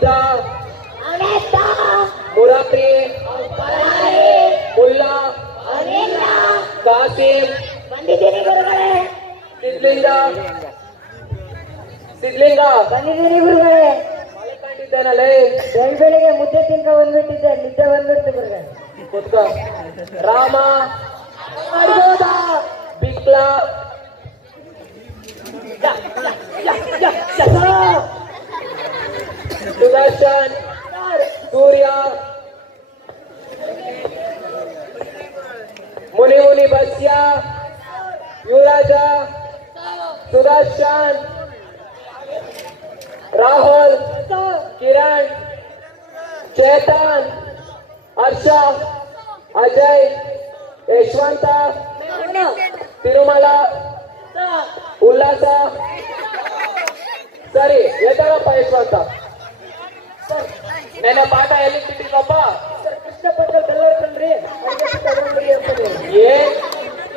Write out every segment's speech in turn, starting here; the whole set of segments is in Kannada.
ಸಿದ್ಧ, ಮುರಾರಿ, ಮುಲ್ಲಾ, ಕಾಸಿಂ, ಸಿದ್ಲಿಂಗ ಬಂದಿದ್ದೀನಿ ಗುರುಗಳೇ. ಮಲ್ಕೊಂಡಿದ್ದಾನಲ್ಲೇ ಬೆಳಿಗ್ಗೆ ಮುದ್ದೆ ತಿನ್ಕ ಬಂದ್ಬಿಟ್ಟಿದ್ದೆ, ನಿದ್ದೆ ಬಂದ್ಬಿಡ್ತು ಗುರುಗಳೇ. ಕುತ್ಕ. ರಾಮ, ಬಿಕ್ಲಾ, ಸುದರ್ಶನ್, ಸೂರ್ಯ, ಮುನಿ ಬಸ್ಯ, ಯುವರಾಜ, ಸುದರ್ಶನ್, ರಾಹುಲ್, ಕಿರಣ್, ಚೇತನ್, ಹರ್ಷ, ಅಜಯ್, ಯಶವಂತ, ತಿರುಮಲ, ಉಲ್ಲಾಸ. ಸರಿ, ಎದ್ದಳಪ್ಪ ಯಶವಂತ. ನೆನ್ನೆ ಪಾಠ ಎಲ್ಲಿ ಬಿಟ್ಟಿದ್ವಪ್ಪ? ಕೃಷ್ಣ ಪಟ್ಟ ಬೆಲ್ಲಡ್ಕಂಡ್ರಿ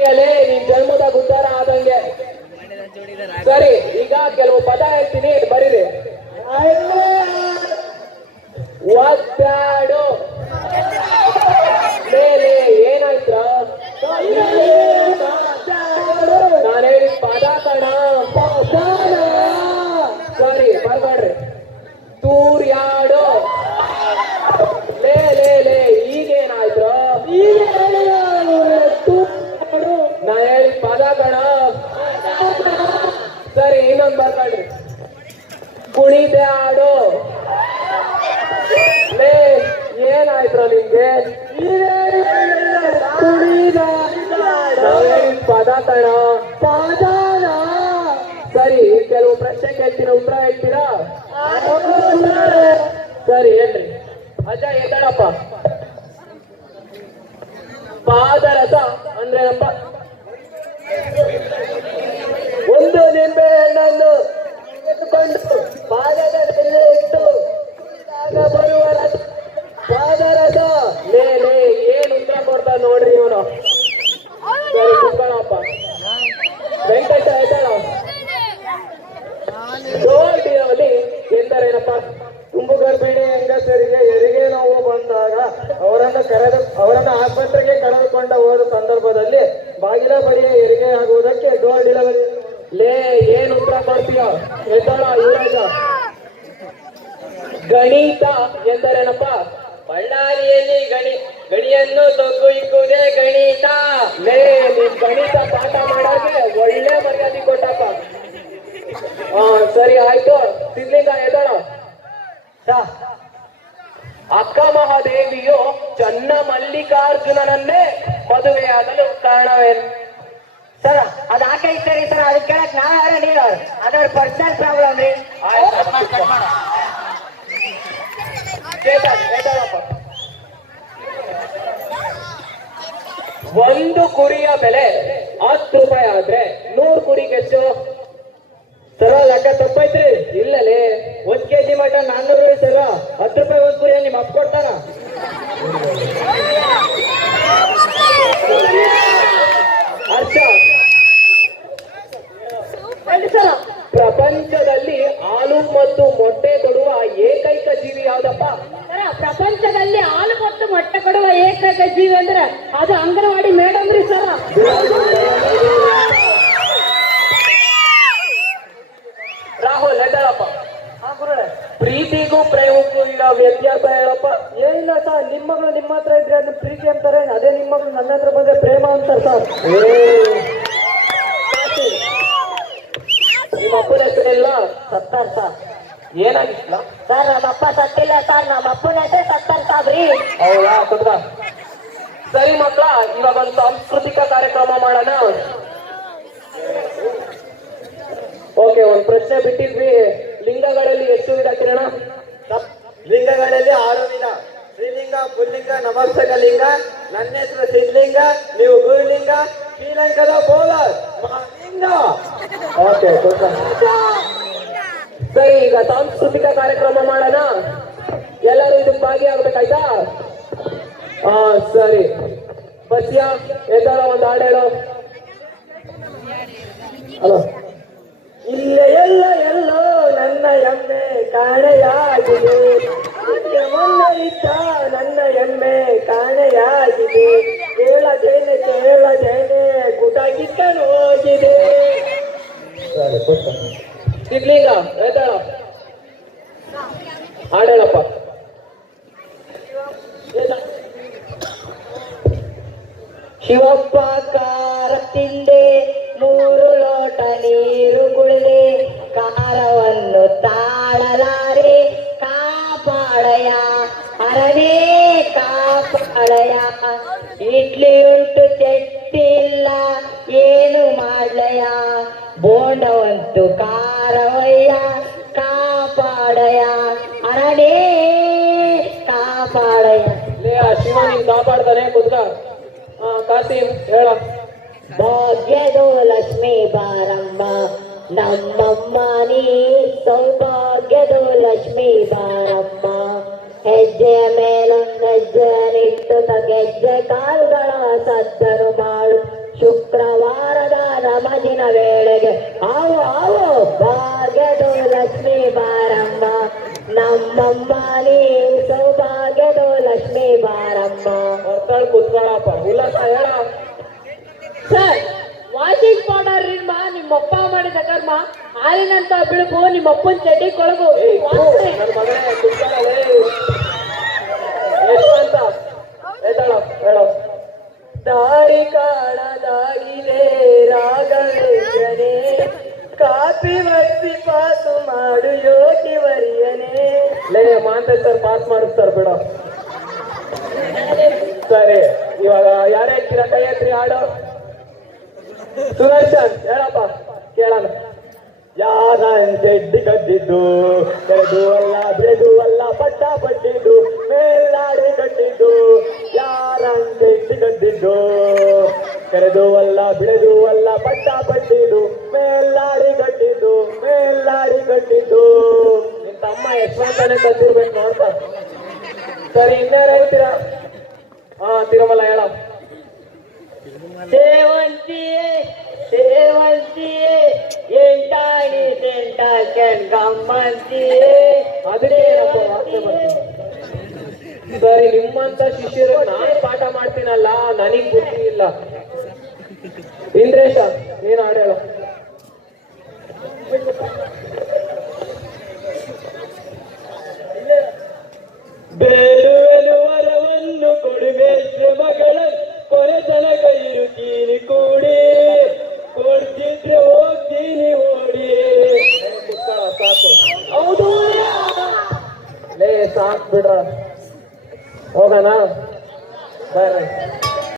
ಏನೇ ನಿನ್ ಜನ್ಮದಾಗ ಉದ್ಧಾರ ಆದಂಗೆ. ಸರಿ, ಈಗ ಕೆಲವು ಪದ ಹೇಳ್ತೀನಿ, ಬರೀರಿ. ಒದ್ದಾಡು. ಮೇಲೆ ಏನಾಯ್ತು? ನಾನು ಹೇಳಿದ ಪದ ಕಣ. ಸರಿ, ಬರ್ಬೇಡ್ರಿ. ತೂರ್ಯಾಡು. ಲೇ ಈಗೇನಾಯ್ತು? ನಾ ಹೇಳಿದ ಪದ ಕಣ. ಸರಿ, ಇನ್ನೊಂದು ಬರ್ಬೇಡ್ರಿ. ಕುಣಿದಾಡು. ಲೇ ಏನಾಯ್ತು ನಿಮ್ಗೆ? ಪದ ಕಣ. ಸರಿ, ಕೆಲವು ಪ್ರಶ್ನೆ ಕೇಳ್ತೀರಾ, ಉತ್ತರ ಹೇಳ್ತೀರಾ? ಸರಿ, ಹೇಳ್ರಿ. ಅಜ್ಜ ಎದ್ದಳಪ್ಪ. ಪಾದರಸ ಅಂದ್ರೇನಪ್ಪ? ಒಂದು ನಿಂಬೆ ಹಣ್ಣನ್ನು ಎತ್ತುಕೊಂಡು ಪಾದದ ಮೇಲೆ ಇಟ್ಟು ಬರುವ ಪಾದರಸ. ಲೇ ಏನ್ ಉತ್ತರ ಕೊಡ್ತಾ ನೋಡ್ರಿ ಇವನು. ಸರಿ, ಕುತ್ಕೊಳ್ಳಪ್ಪ. ವೆಂಕಟ ಎದ್ದಳ. ಡೋಲ್ಡಿಯಲ್ಲಿ ಎಂದರೇನಪ್ಪ? ತುಂಬು ಗರ್ಭಿಣಿ ಹೆಂಗಸರಿಗೆ ಹೆರಿಗೆ ನೋವು ಬಂದಾಗ ಅವರನ್ನ ಆಸ್ಪತ್ರೆಗೆ ಕರೆದುಕೊಂಡ ಹೋದ ಸಂದರ್ಭದಲ್ಲಿ ಬಾಗಿಲ ಬಳಿಯ ಹೆರಿಗೆ ಆಗುವುದಕ್ಕೆ ಡೋರ್ ಡೆಲಿವರಿ. ಲೇ ಏನ್ ಉತ್ತರ ಕೊಡ್ತೀಯ? ಎದ್ದಳ ಯುವರಾಜ. ಗಣಿತ ಎಂದರೇನಪ್ಪ? ಬಳ್ಳಾರಿಯಲ್ಲಿ ಗಣಿಯನ್ನು ತೊಗ್ಗು ಇಕ್ಕುವುದೇ ಗಣಿತ. ಲೇ ನಿಮ್ ಗಣಿತ ಪಾಠ ಮಾಡೋಕೆ ಒಳ್ಳೆ ಮರ್ಯಾದೆ ಕೊಟ್ಟಪ್ಪ. ಸರಿ, ಆಯ್ತು. ಸಿದ್ಲಿಂಗ ಎದ್ದಳ. ಅಕ್ಕ ಮಹಾದೇವಿಯು ಚನ್ನ ಮಲ್ಲಿಕಾರ್ಜುನನನ್ನೇ ಮದುವೆಯಾಗಲು ಕಾರಣವೇನು? ಸರ್, ಅದು ಆಕೆ ಇರ್ತಾರೆ ಸರ್, ಅದಕ್ಕೆ ಕೇಳಕ್ ನಾ ಯಾರ ನೀವು? ಅದರ ಪರ್ಸನಲ್ ಪ್ರಾಬ್ಲಮ್ ರೀ. ಒಂದು ಕುರಿಯ ಬೆಲೆ 10 ರೂಪಾಯಿ ಆದ್ರೆ 100 ಕುರಿಗೆ ಎಷ್ಟು? ಸರ ಲೆಕ್ಕ ತಪ್ಪೈತ್ರಿ. ಇಲ್ಲಲೇ 1 kg ಮಟನ್ 400 ರೂಪಾಯಿ ಸರ. 10 ರೂಪಾಯಿ 1 ಕುರಿ ನಿಮ್ ಅಪ್ಪ ಕೊಡ್ತಾನ? ಹರ್ಷ, ಪ್ರಪಂಚದಲ್ಲಿ ಹಾಲು ಮತ್ತು ಮೊಟ್ಟೆ ಕೊಡುವ ಏಕೈಕ ಜೀವಿ ಯಾವ್ದಪ್ಪ? ಪ್ರಪಂಚದಲ್ಲಿ ಹಾಲು ಮತ್ತು ಮೊಟ್ಟೆ ಕೊಡುವ ಏಕೈಕ ಜೀವಿ ಅಂದ್ರೆ ಅದು ಅಂಗನವಾಡಿ ಮೇಡಮ್ ರೀ ಸರ. ರಾಹುಲ್ ಎದ್ದಳಪ್ಪ. ಪ್ರೀತಿಗೂ ಪ್ರೇಮಕ್ಕೂ ಇರೋ ವ್ಯತ್ಯಾಸ ಹೇಳಪ್ಪ. ಏನಿಲ್ಲ ಸರ್, ನಿಮ್ಮ ಮಗಳು ನಿಮ್ಮ ಹತ್ರ ಇದ್ರೆ ಅದನ್ನ ಪ್ರೀತಿ ಅಂತಾರೆ, ಅದೇ ನಿಮ್ಮ ಮಗಳು ನನ್ನ ಹತ್ರ ಬಂದ್ರೆ ಪ್ರೇಮ ಅಂತಾರೆ ಸರ್. ನಿಮ್ಮ ಅಪ್ಪನ ಹೆಸರೆಲ್ಲ ಸತ್ತಾರ್ ಸರ್. ಏನಾಗಿಲ್ಲ ಸರ್, ನಮ್ಮ ಅಪ್ಪ ಸತ್ತಿಲ್ಲ ಸರ್, ನಮ್ಮ ಅಪ್ಪನ ಹೆಸರು ಸತ್ತಾರ್ ಸಾಬ್ರಿ. ಹೌದಾ? ಕುತ್ಕ. ಸರಿ ಮಕ್ಕಳ, ಇವಾಗ ಒಂದು ಸಾಂಸ್ಕೃತಿಕ ಕಾರ್ಯಕ್ರಮ ಮಾಡೋಣ. ಓಕೆ, ಒಂದು ಪ್ರಶ್ನೆ ಬಿಟ್ಟಿದ್ವಿ. ಲಿಂಗಗಳಲ್ಲಿ ಎಷ್ಟು ವಿಧ ಕಿರಣ? ಲಿಂಗಗಳಲ್ಲಿ 6 ವಿಧ. ಶ್ರೀಲಿಂಗ, ಪುಲ್ಲಿಂಗ, ನಪುಂಸಕ ಲಿಂಗ. ನನ್ನ ಹೆಸರು ಸಿದ್ಲಿಂಗ, ನೀವು ಗುರುಲಿಂಗ. ಶ್ರೀಲಂಕಾದ ಬೌಲರ್ ಲಿಂಗ. ಓಕೆ, ಸರಿ, ಈಗ ಸಾಂಸ್ಕೃತಿಕ ಕಾರ್ಯಕ್ರಮ ಮಾಡೋಣ. ಎಲ್ಲರೂ ಇದಕ್ಕೆ ಭಾಗಿಯಾಗಬೇಕಾಯ್ತಾ? ಸರಿ. ಬಸ್ಯ ಎದ್ದಾಳ, ಒಂದು ಹಾಡು ಹೇಳು. ಹಲೋ. ಇಲ್ಲೇ ಎಲ್ಲೋ ನನ್ನ ಎಮ್ಮೆ ಕಾಣ ಕಾಣೆಯಾಗಿದೆ. ಮೊನ್ನೆ ಇದ್ದ ನನ್ನ ಎಮ್ಮೆ ಕಾಣೆಯಾಗಿದೆ. ಕೇಳದೇನೆ ಗುಟಾಗಿದ್ದನು ಹೋಗಿದೆ. ಸಿದ್ಲಿಂಗ ಎದ್ದಾಳ ಹಾಡೇಳಪ್ಪ. ಶಿವಪ್ಪ ಕಾರ ತಿಂದೆ 3 ಲೋಟ ನೀರು ಕುಡಿದೆ, ಕಾರವನ್ನು ತಾಳಲಾರೆ ಕಾಪಾಡಯ ಅರನೇ ಕಾಪಾಡಯ. ಇಡ್ಲಿ ಉಂಟು ಚಟ್ನಿ ಇಲ್ಲ ಏನು ಮಾಡ್ಲಯ, ಬೋಂಡವಂತು ಕಾರವಯ್ಯ ಕಾಪಾಡಯ ಅರನೇ ಕಾಪಾಡಯ. ಲೇ ಆ ಶಿವ ನೀನ್ ಕಾಪಾಡ್ತಾನೆ ಕುದ್ಗ. ಕಾಸಿಂ ಹೇಳ. ಭಾಗ್ಯದೋ ಲಕ್ಷ್ಮೀ ಬಾರಮ್ಮ ನಮ್ಮಮ್ಮ ನೀ ಸೌಭಾಗ್ಯದೋ ಲಕ್ಷ್ಮೀ ಬಾರಮ್ಮ. ಹೆಜ್ಜೆಯ ಮೇಲೊಂದು ಹೆಜ್ಜೆಯನ್ನಿಟ್ಟು ಗೆಜ್ಜೆ ಕಾಲುಗಳ ಸದ್ದನು ಮಾಡು. ಶುಕ್ರವಾರದ ನಮಜಿನ ವೇಳೆಗೆ ಆವು ಆವು ಭಾಗ್ಯದೋ ಲಕ್ಷ್ಮೀ ಬಾರಮ್ಮ ನಮ್ಮಮ್ಮ ನೀ ಸೌಭಾಗ್ಯದೋ ಲಕ್ಷ್ಮೀ ಬಾರಮ್ಮ. ಹೊರ್ತಾಳ್ ಕುತ್ಕೊಳಪ್ಪ. ಉಲ್ಲಾಸ ಹೇಳ. ಸರ್, ವಾಷಿಂಗ್ ಪೌಡರ್ ನಿಮ್ಮಪ್ಪ ಮಾಡಿದ ಕರ್ಮ, ಹಾಲಿನಂತ ಬಿಳುಪು ನಿಮ್ಮಪ್ಪನ ಚಡ್ಡಿ ಕೊಳಗು. ನನ್ನ ಮಗನೇ ಕುತ್ಕೊಳ್ಳವೇ. ಎಷ್ಟು ಅಂತ ಎದ್ದಾಳ ಹೇಳ. ದಾರಿ ಕಾಣದಾಗಿದೆ ರಾಘವೇಂದ್ರನೇ, ಕಾಪಿ ಬಸ್ಸಿ ಪಾಸು ಮಾಡು ಯೋಗಿವರಿಯನೇ. ಲೇ ಮಾಂತೇಶ್ವರ್ ಪಾಸ್ ಮಾಡಿಸ್ತಾರ ಬಿಡ. ಸರಿ, ಇವಾಗ ಯಾರು ಹೇಳ್ತೀರಾ? ಕೈ ಎತ್ರಿ ಹಾಡು. ಸುದರ್ಶನ್ ಹೇಳಪ್ಪ ಕೇಳೋಣ. ಯಾರಂತೆಡ್ಡಿ ಕಟ್ಟಿದ್ದು ಕರೆದು ಅಲ್ಲ ಬೆಳೆದು ಅಲ್ಲ ಪಟ್ಟ ಪಟ್ಟಿದ್ದು ಮೇಲಾಡಿ ಕಟ್ಟಿದ್ದು. ಯಾರಂತೆಡ್ಡಿ ಕಟ್ಟಿದ್ದು ಕರೆದು ಅಲ್ಲ ಬೆಳೆದು ಅಲ್ಲ ಪಟ್ಟ ಪಟ್ಟಿದ್ದು ಮೇಲಾಡಿ ಕಟ್ಟಿದ್ದು ಮೇಲಾಡಿ ಕಟ್ಟಿದ್ದು. ನಿನ್ ತಮ್ಮ ಯಶವಂತನೇ ಕತ್ತಿರ್ಬೇಕು ನೋಡ್ತಾ. ಸರಿ, ಇನ್ನೇನು ಹೇಳ್ತೀರಾ? ತಿರುಮಲ ಹೇಳ. ಸೇವಂತಿಯೇ ಸೇವಂತಿಯೇ ಎಂಟಾಣಿ ಸೆಂಟ ಕೆಂಗಮ್ಮಂತಿಯೇ. ಅದಕ್ಕೇನಪ್ಪ ವಾಕ್ಯ ಬರ್ತದೆ. ಸರಿ, ನಿಮ್ಮಂತ ಶಿಷ್ಯರು ನಾನು ಪಾಠ ಮಾಡ್ತೀನಲ್ಲ, ನನಗ್ ಬುದ್ಧಿ ಇಲ್ಲ. ಇಂದ್ರೇಶ ನೀನು ಹಾಡು ಹೇಳು. ಬೇಡುವೆನು ವರವನ್ನು ಕೊಡುವೆ ಶ್ರಮಗಳ ಕೊನೆತನಕ ಇರುತ್ತೀನಿ ಕೂಡಿ, ಕೊಡ್ತಿದ್ರೆ ಹೋಗ್ತೀನಿ ಓಡಿ. ಕುತ್ಕೊಳ್ಳ ಸಾಕು. ಹೌದು ಲೇ ಸಾಕ್ ಬಿಡ್ರ, ಹೋಗೋಣ ಬರ್ರಿ.